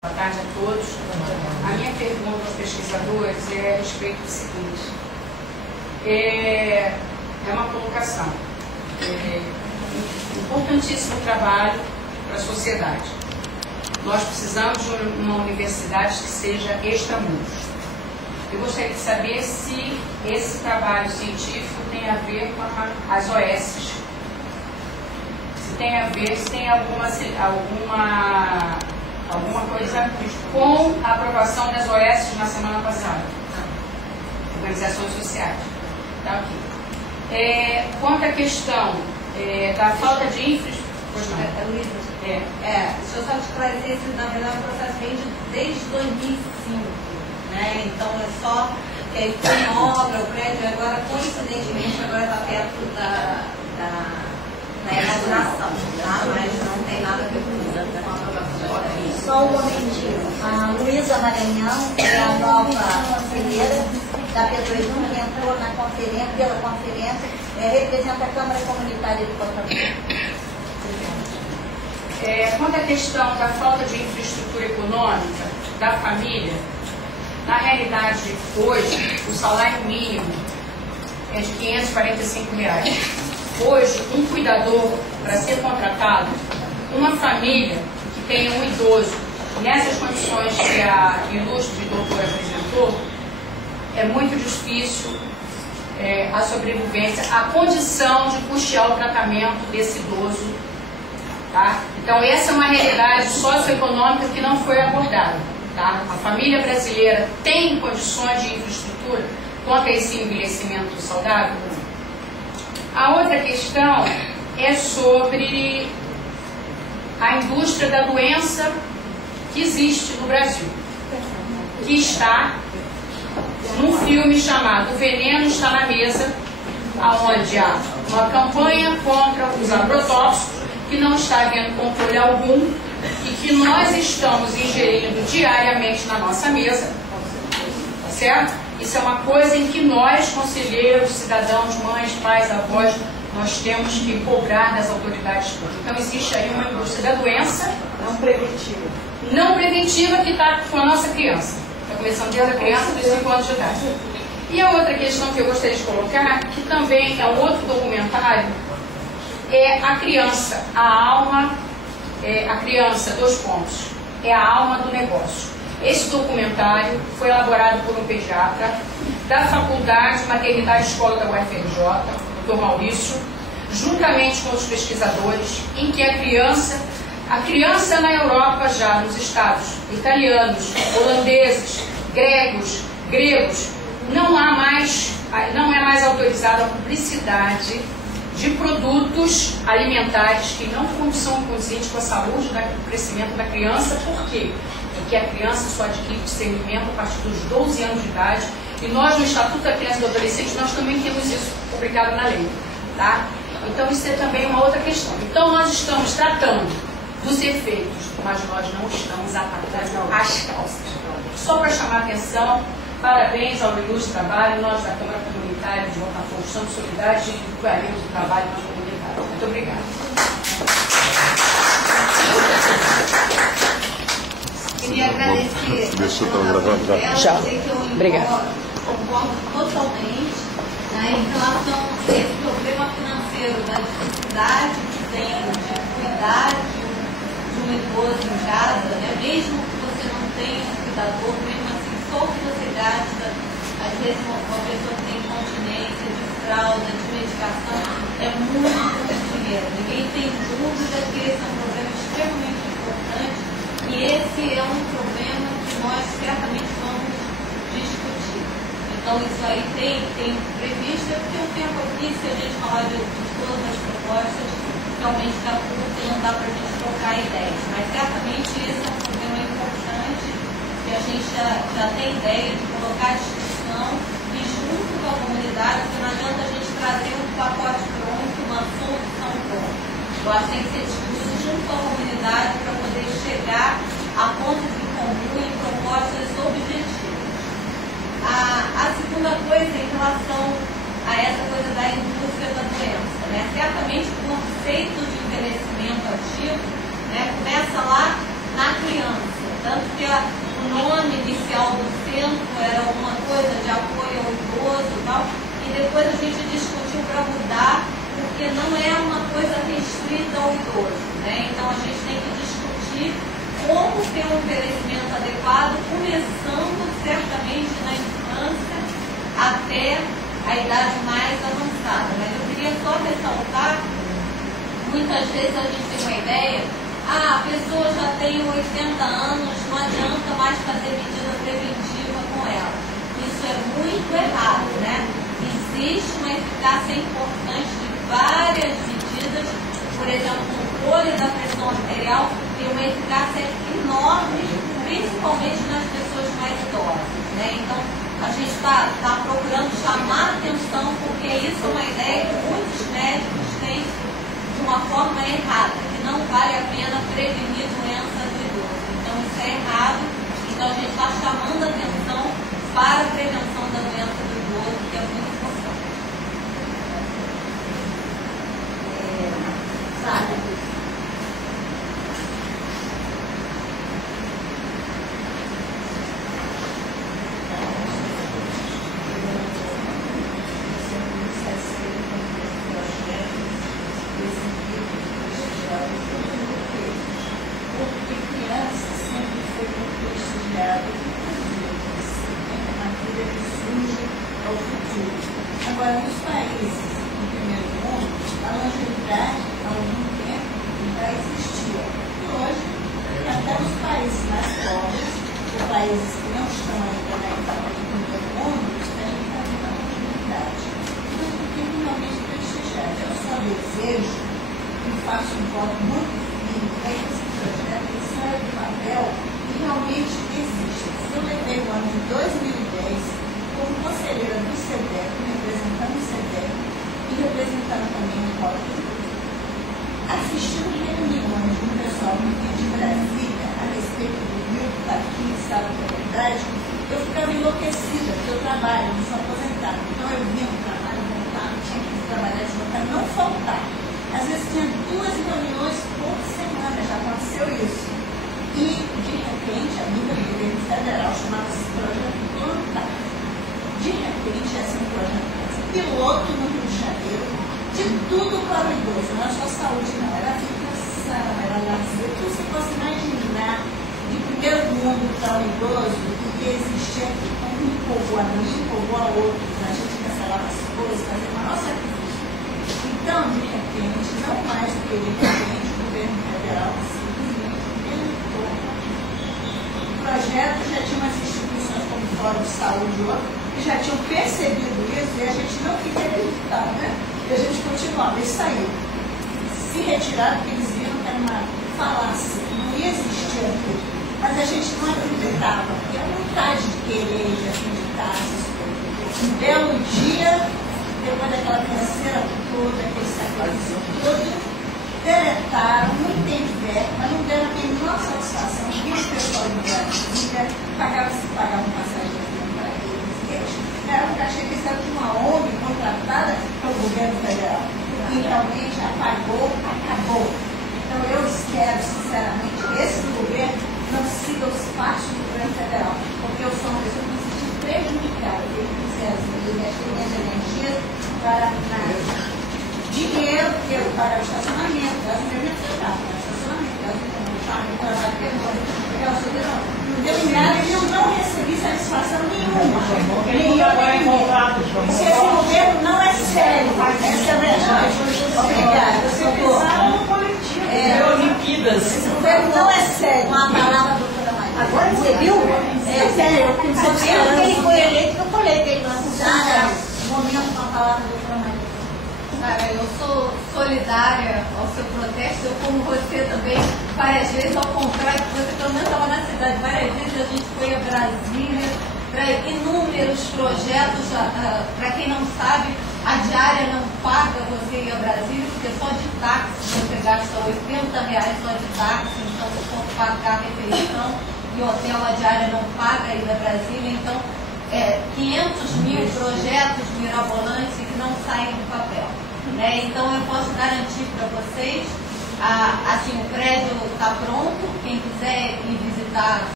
Boa tarde a todos. A minha pergunta aos pesquisadores é a respeito do seguinte. É uma colocação. Importantíssimo trabalho para a sociedade. Nós precisamos de uma universidade que seja extramuros. Eu gostaria de saber se esse trabalho científico tem a ver com as OS. Se tem a ver, se tem alguma coisa com a aprovação das OS na semana passada. Organizações sociais. Tá, aqui. Quanto à questão da falta de infraestrutura... Deixa eu só te esclarecer, isso na verdade o processo vem desde 2005, né? Então é só que aí foi uma obra, o prédio agora, coincidentemente, agora está perto da inauguração, tá? Mas não tem nada a ver com isso. Só um momentinho. A Luísa Maranhão é a nova conselheira da P21 que entrou na conferência, pela conferência, representa a Câmara Comunitária de Botafogo. Quanto à questão da falta de infraestrutura econômica da família, na realidade, hoje, o salário mínimo é de R$ 545. Hoje, um cuidador, para ser contratado, uma família que tenha um idoso, nessas condições que a ilustre doutora apresentou, é muito difícil a sobrevivência, a condição de custear o tratamento desse idoso. Tá? Então, essa é uma realidade socioeconômica que não foi abordada. Tá? A família brasileira tem condições de infraestrutura contra esse envelhecimento saudável? A outra questão é sobre a indústria da doença que existe no Brasil, que está num filme chamado O Veneno Está na Mesa, onde há uma campanha contra os agrotóxicos, que não está havendo controle algum e que nós estamos ingerindo diariamente na nossa mesa, tá certo? Isso é uma coisa em que nós, conselheiros, cidadãos, mães, pais, avós, nós temos que cobrar das autoridades públicas. Então existe aí uma indústria da doença não preventiva que está com a nossa criança. Está começando desde a criança dos 5 anos de idade. E a outra questão que eu gostaria de colocar, que também é um outro documentário, é a criança, a alma, a criança, 2 pontos, é a alma do negócio. Esse documentário foi elaborado por um pediatra da Faculdade Maternidade e Escola da UFRJ, o Dr. Maurício, juntamente com os pesquisadores, em que a criança na Europa já, nos estados italianos, holandeses, gregos, não é mais autorizada a publicidade de produtos alimentares que não são condizentes com a saúde e o crescimento da criança. Por quê? Porque a criança só adquire discernimento a partir dos 12 anos de idade e nós, no Estatuto da Criança e do Adolescente, nós também temos isso publicado na lei. Tá? Então, isso é também uma outra questão. Então, nós estamos tratando dos efeitos, mas nós não estamos atacando as causas. Só para chamar a atenção, parabéns ao ilustre trabalho, nós da Câmara Comunitária de Botafogo somos solidários e faremos o trabalho na comunidade. Muito obrigada. Queria agradecer. Deixa eu estar gravando já. Já. Obrigada. Concordo totalmente, né, em relação a esse problema financeiro, da dificuldade que tem de cuidar de um idoso em casa, né, mesmo que você não tenha um cuidador, mesmo assim, só o que você gasta, às vezes uma pessoa que tem incontinência, de fralda, de medicação, é muito dinheiro. Ninguém tem dúvida que esse é um problema extremamente importante e esse é um problema que nós certamente vamos discutir. Então isso aí tem previsto, porque o tempo aqui, se a gente falar de todas as propostas, realmente está curto e não dá para a gente trocar ideias. Mas certamente esse é um problema importante que a gente já tem ideia de colocar à discussão e junto com a comunidade, porque não adianta a gente trazer um pacote pronto, uma solução pronta. Eu acho que tem que ser discutido junto com a comunidade para poder chegar a pontos em comum e propostas objetivas. A segunda coisa em relação a essa coisa da indústria da doença, né? Certamente o conceito de envelhecimento ativo, né, começa lá na criança, tanto nome inicial do centro era alguma coisa de apoio ao idoso e tal, e depois a gente discutiu para mudar, porque não é uma coisa restrita ao idoso, né? Então a gente tem que discutir como ter um envelhecimento adequado, começando certamente na infância até a idade mais avançada. Mas eu queria só ressaltar, muitas vezes a gente tem uma ideia, a pessoa já tem 80 anos, não adianta mais fazer medida preventiva com ela. Isso é muito errado, né? Existe uma eficácia importante de várias medidas, por exemplo, o controle da pressão arterial tem uma eficácia enorme, principalmente nas pessoas mais idosas, né? Então, a gente está procurando chamar atenção, porque isso é uma ideia que muitos médicos têm de uma forma errada, que não vale a pena prevenir doenças do idoso. Então, isso é errado. Então, a gente está chamando atenção para a prevenção da doença do idoso, que é muito importante. Sabe? Agora, nos países do primeiro mundo, a longevidade, há algum tempo, já existia. E hoje, até nos países mais pobres, ou países que não estão ainda na etapa do primeiro mundo, a gente está vendo a longevidade. Então, eu tenho realmente prestigiar. Eu só desejo e faço um voto muito firme para que esse projeto saia do papel e realmente exista. Eu levei o ano de 2010 como conselheira do SEDEC, representando o SEDEC e representando também o COP, assistindo reuniões do pessoal de Brasília a respeito do Rio, daqui, estado da verdade, eu ficava enlouquecida, porque eu trabalho, não sou aposentada. Então eu vinha no trabalho, voltava, tinha que trabalhar de voltar, não faltar. Às vezes tinha 2 reuniões por semana, já aconteceu isso. E, de repente, a minha do governo federal chamava-se Projeto Plantar. De repente, esse é um projeto piloto no Rio de Janeiro, de tudo para o idoso, não é só saúde, não, era habitação, era lazer, tudo se possa imaginar de primeiro mundo para o idoso, que existia, me empolgou a mim, empolgou a outros, a gente cancelava as coisas, fazia uma nossa crise. Então, de repente, não mais do que de repente, o governo federal simplesmente deletou. O projeto já tinha umas instituições como o Fórum de Saúde e outro, que já tinham percebido isso e a gente não queria acreditar, né? E a gente continuava, eles saíram. Se retiraram porque eles viram que era uma falácia, não ia existir aquilo. Mas a gente não acreditava, porque a vontade de querer, de acreditar, essas coisas. Um belo dia, depois daquela terceira toda, aquele sacrifício todo, deletaram, não tem verba, mas não deram a menor satisfação. E o pessoal do Brasília pagava passagem de avião para eles. Era um cachê que saiu de uma ONG contratada pelo governo federal. E realmente apagou, acabou. Então eu espero, sinceramente, que esse governo não siga os passos do governo federal, porque eu sou uma pessoa que me senti prejudicada. Eu fiz as minhas energias para nada. Dinheiro, porque eu pago o estacionamento, eu não tenho estacionamento, eu não deu nada, e eu não recebi satisfação nenhuma. Se esse governo não é sério, essa é a verdade. Obrigada. Você pensar no coletivo. Esse governo não é sério. Uma palavra, doutora Maria. Agora você viu? É sério, eu que ele foi eleito, eu falei que ele não precisava. Momento com a palavra, doutora Maria. Cara, eu sou solidária ao seu protesto, eu como você também, várias vezes, ao contrário, você pelo menos estava na cidade, várias vezes a gente foi a Brasília para inúmeros projetos, para quem não sabe, a diária não paga você ir a Brasília, porque só de táxi você gasta R$80 só de táxi, então se for pagar refeição e hotel, a diária não paga ir a Brasília, então 500 mil projetos mirabolantes que não saem do papel. Então eu posso garantir para vocês, assim, o prédio está pronto, quem quiser ir visitar